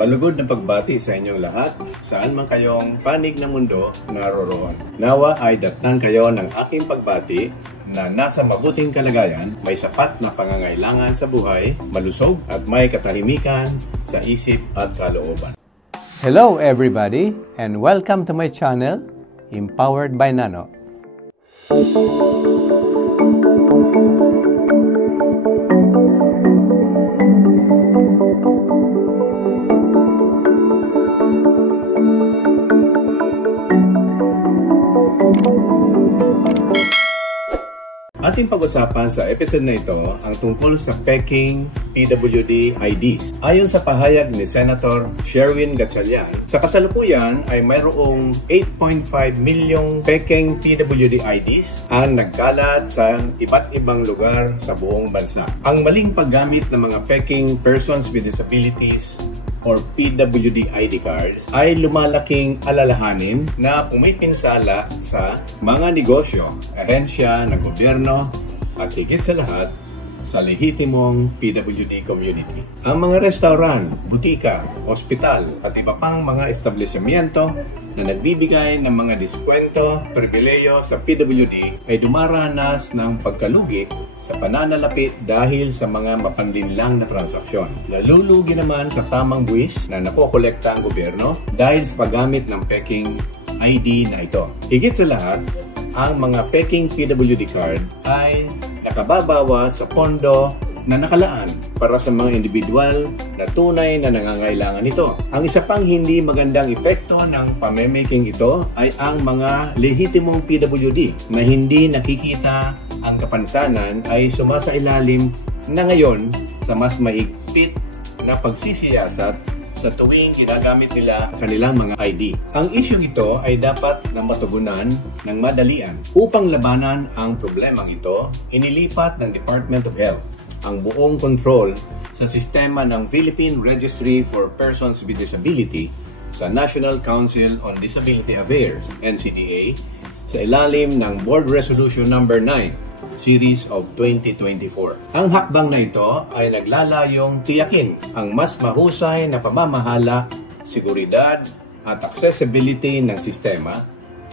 Malugod na pagbati sa inyong lahat, saan man kayong panig ng mundo naroroon. Nawa ay datnan kayo ng aking pagbati na nasa mabuting kalagayan, may sapat na pangangailangan sa buhay, malusog at may katahimikan sa isip at kalooban. Hello everybody and welcome to my channel, Empowered by Nano. Ating pag-usapan sa episode na ito ang tungkol sa peking PWD IDs. Ayon sa pahayag ni Senator Sherwin Gatchalian, sa kasalukuyan ay mayroong 8.5 milyong peking PWD IDs ang nagkalat sa iba't ibang lugar sa buong bansa. Ang maling paggamit ng mga peking persons with disabilities or PWD ID cards ay lumalaking alalahanin na pumipinsala sa mga negosyo, ahensya ng gobyerno at higit sa lahat sa lehitimong PWD community. Ang mga restaurant, butika, ospital at iba pang mga establishmento na nagbibigay ng mga diskwento, pribileyo sa PWD ay dumaranas ng pagkalugi sa pananalapi dahil sa mga mapanlinlang na transaksyon. Nalulugi naman sa tamang buwis na nakokolekta ang gobyerno dahil sa paggamit ng peking ID na ito. Higit sa lahat, ang mga peking PWD card ay nakababawa sa pondo na nakalaan para sa mga individual na tunay na nangangailangan nito. Ang isa pang hindi magandang epekto ng pamemaking ito ay ang mga lehitimong PWD na hindi nakikita ang kapansanan ay sumasailalim na ngayon sa mas mahigpit na pagsisiyasat sa tuwing ginagamit nila kanilang mga ID. Ang isyong ito ay dapat na matugunan ng madalian. Upang labanan ang problemang ito, inilipat ng Department of Health ang buong control sa sistema ng Philippine Registry for Persons with Disability sa National Council on Disability Affairs, NCDA, sa ilalim ng Board Resolution No. 9 Series of 2024. Ang hakbang na ito ay naglalayong tiyakin ang mas mahusay na pamamahala, seguridad at accessibility ng sistema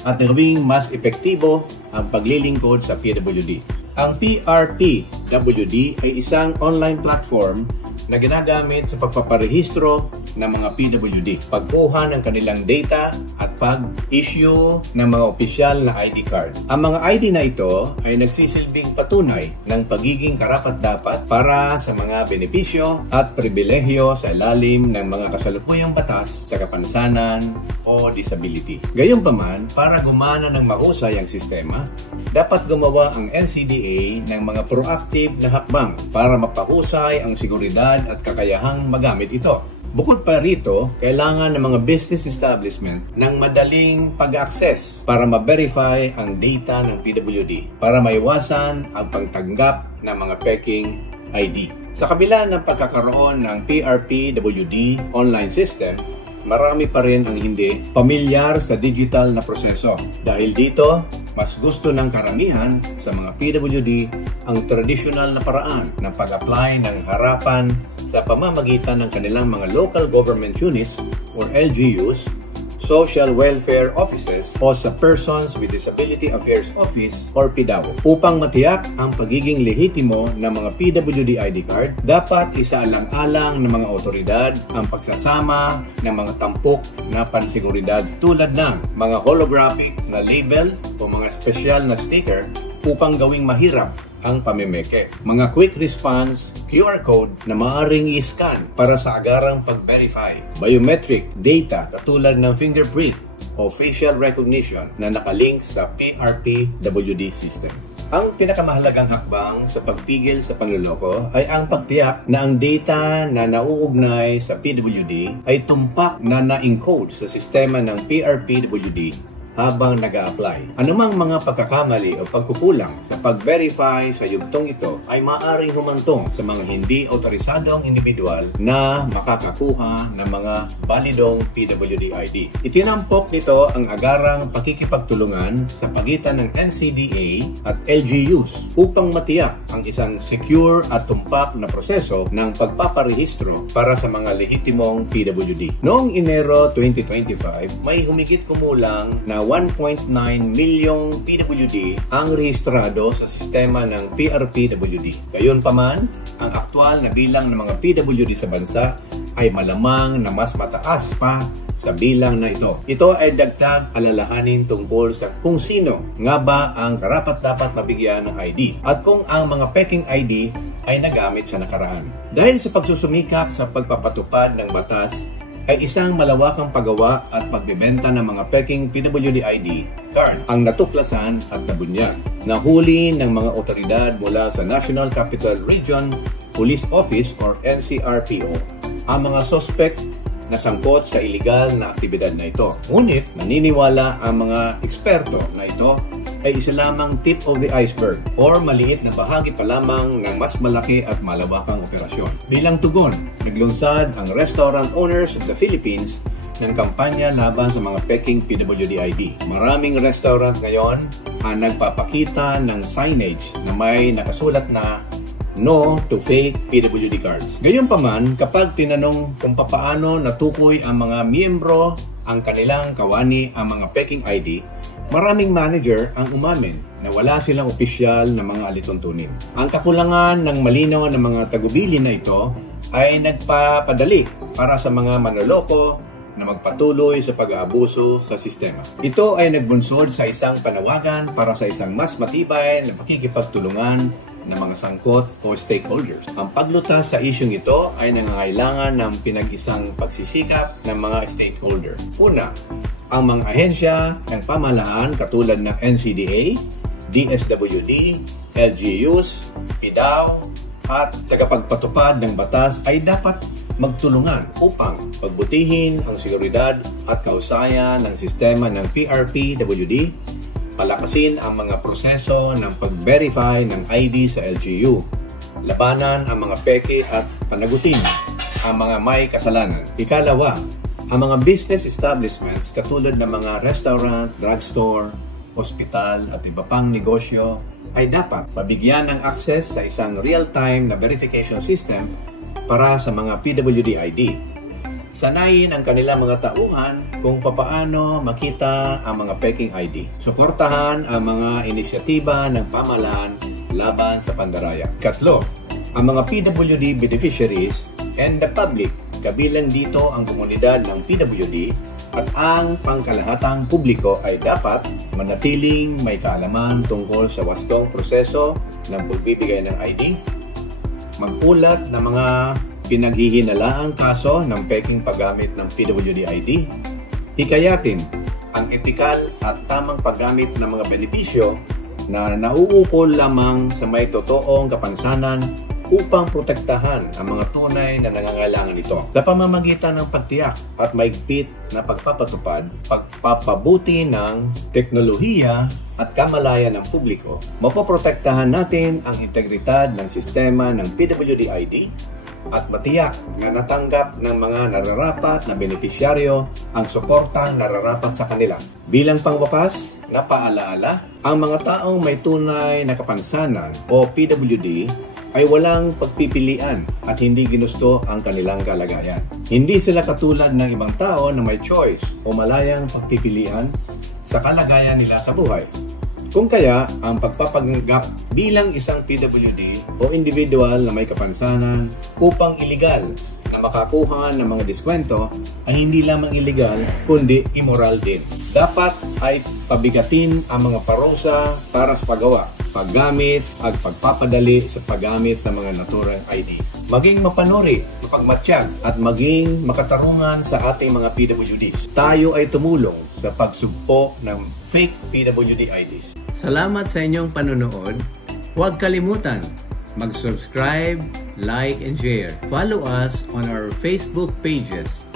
at gawing mas epektibo ang paglilingkod sa PWD. Ang PRPWD ay isang online platform na ginagamit sa pagpaparehistro ng mga PWD, pagkuha ng kanilang data at pag-issue ng mga opisyal na ID card. Ang mga ID na ito ay nagsisilbing patunay ng pagiging karapat-dapat para sa mga benepisyo at pribilehyo sa ilalim ng mga kasalukuyang batas sa kapansanan o disability. Gayunpaman, para gumana ng mahusay ang sistema, dapat gumawa ang NCDA ng mga proactive na hakbang para mapahusay ang seguridad at kakayahang magamit ito. Bukod pa rito, kailangan ng mga business establishment ng madaling pag-access para ma-verify ang data ng PWD para maiwasan ang pagtanggap ng mga peking ID. Sa kabila ng pagkakaroon ng PRPWD online system, marami pa rin ang hindi pamilyar sa digital na proseso. Dahil dito, mas gusto ng karamihan sa mga PWD ang traditional na paraan ng pag-apply ng harapan sa pamamagitan ng kanilang mga local government units or LGUs, social welfare offices o sa Persons with Disability Affairs Office or PDAO. Upang matiyak ang pagiging lehitimo ng mga PWD ID card, dapat isaalang-alang ng mga otoridad ang pagsasama ng mga tampok na pansiguridad tulad ng mga holographic na label o mga special na sticker upang gawing mahirap ang pamemeke. Mga quick response QR code na maaaring i-scan para sa agarang pag-verify. Biometric data katulad ng fingerprint o facial recognition na nakalink sa PRPWD system. Ang pinakamahalagang hakbang sa pagpigil sa panloloko ay ang pagtiyak na ang data na nauugnay sa PWD ay tumpak na na-encode sa sistema ng PRPWD habang nag-a-apply. Anumang mga pagkakamali o pagkukulang sa pag-verify sa yugtong ito ay maaaring humantong sa mga hindi otorisadong individual na makakakuha ng mga validong PWD ID. Itinampok nito ang agarang pakikipagtulungan sa pagitan ng NCDA at LGUs upang matiyak ang isang secure at tumpak na proseso ng pagpaparehistro para sa mga lehitimong PWD. Noong Enero 2025, may humigit kumulang na 1.9 milyong PWD ang rehistrado sa sistema ng PRPWD. Gayunpaman, ang aktual na bilang ng mga PWD sa bansa ay malamang na mas mataas pa sa bilang na ito. Ito ay dagdag alalahanin tungkol sa kung sino nga ba ang karapat-dapat mabigyan ng ID at kung ang mga peking ID ay nagamit sa nakaraan. Dahil sa pagsusumikap sa pagpapatupad ng batas, ay isang malawakang paggawa at pagbebenta ng mga peking PWD ID card ang natuklasan at nabunyag. Nahuli ng mga otoridad mula sa National Capital Region Police Office or NCRPO ang mga suspect na sangkot sa iligal na aktibidad na ito. Ngunit naniniwala ang mga eksperto na ito ay isa lamang tip of the iceberg or maliit na bahagi pa lamang ng mas malaki at malawakang operasyon. Bilang tugon, naglunsad ang Restaurant Owners of the Philippines ng kampanya laban sa mga peking PWD ID. Maraming restaurant ngayon ang nagpapakita ng signage na may nakasulat na No to Fake PWD Cards. Gayunpaman, kapag tinanong kung papaano natukoy ang mga miyembro ang kanilang kawani ang mga peking ID, maraming manager ang umamin na wala silang opisyal na mga alituntunin. Ang kakulangan ng malinaw ng mga tagubilin na ito ay nagpapadali para sa mga manloloko na magpatuloy sa pag-aabuso sa sistema. Ito ay nagbunsod sa isang panawagan para sa isang mas matibay na pakikipagtulungan ng mga sangkot o stakeholders. Ang paglutas sa isyung ito ay nangangailangan ng pinag-isang pagsisikap ng mga stakeholder. Una, ang mga ahensya ng pamahalaan katulad ng NCDA, DSWD, LGUs, PDAO, at tagapagpatupad ng batas ay dapat magtulungan upang pagbutihin ang seguridad at kahusayan ng sistema ng PRPWD, palakasin ang mga proseso ng pag-verify ng ID sa LGU, labanan ang mga peke at panagutin ang mga may kasalanan. Ikalawa, ang mga business establishments katulad ng mga restaurant, drugstore, ospital at iba pang negosyo ay dapat mabigyan ng access sa isang real-time na verification system para sa mga PWD ID. Sanayin ang kanilang mga tauhan kung papaano makita ang mga peking ID. Suportahan ang mga inisyatiba ng pamahalaan laban sa pandaraya. Katlo, ang mga PWD beneficiaries and the public, kabilang dito ang komunidad ng PWD at ang pangkalahatang publiko ay dapat manatiling may kaalaman tungkol sa wastong proseso ng pagbibigay ng ID, magpulat ng mga pinaghihinalaang kaso ng peking paggamit ng PWD ID, hikayatin ang etikal at tamang paggamit ng mga benepisyo na nauukol lamang sa may totoong kapansanan upang protektahan ang mga tunay na nangangailangan nito. Sa pamamagitan ng pagtiyak at maigpit na pagpapatupad, pagpapabuti ng teknolohiya at kamalayan ng publiko, mapoprotektahan natin ang integridad ng sistema ng PWD ID at matiyak na natanggap ng mga nararapat na benepisyaryo ang suportang nararapat sa kanila. Bilang pangwakas na paalaala, ang mga taong may tunay na kapansanan o PWD ay walang pagpipilian at hindi ginusto ang kanilang kalagayan. Hindi sila katulad ng ibang tao na may choice o malayang pagpipilian sa kalagayan nila sa buhay. Kung kaya, ang pagpapanggap bilang isang PWD o individual na may kapansanan upang iligal na makakuha ng mga diskwento ay hindi lamang illegal kundi immoral din. Dapat ay pabigatin ang mga parusa para sa paggawa, paggamit at pagpapadali sa paggamit ng mga naturang ID. Maging mapanuri, mapagmatsyag at maging makatarungan sa ating mga PWDs. Tayo ay tumulong sa pagsugpo ng fake PWD IDs. Salamat sa inyong panonood. Huwag kalimutan mag-subscribe, like, and share. Follow us on our Facebook pages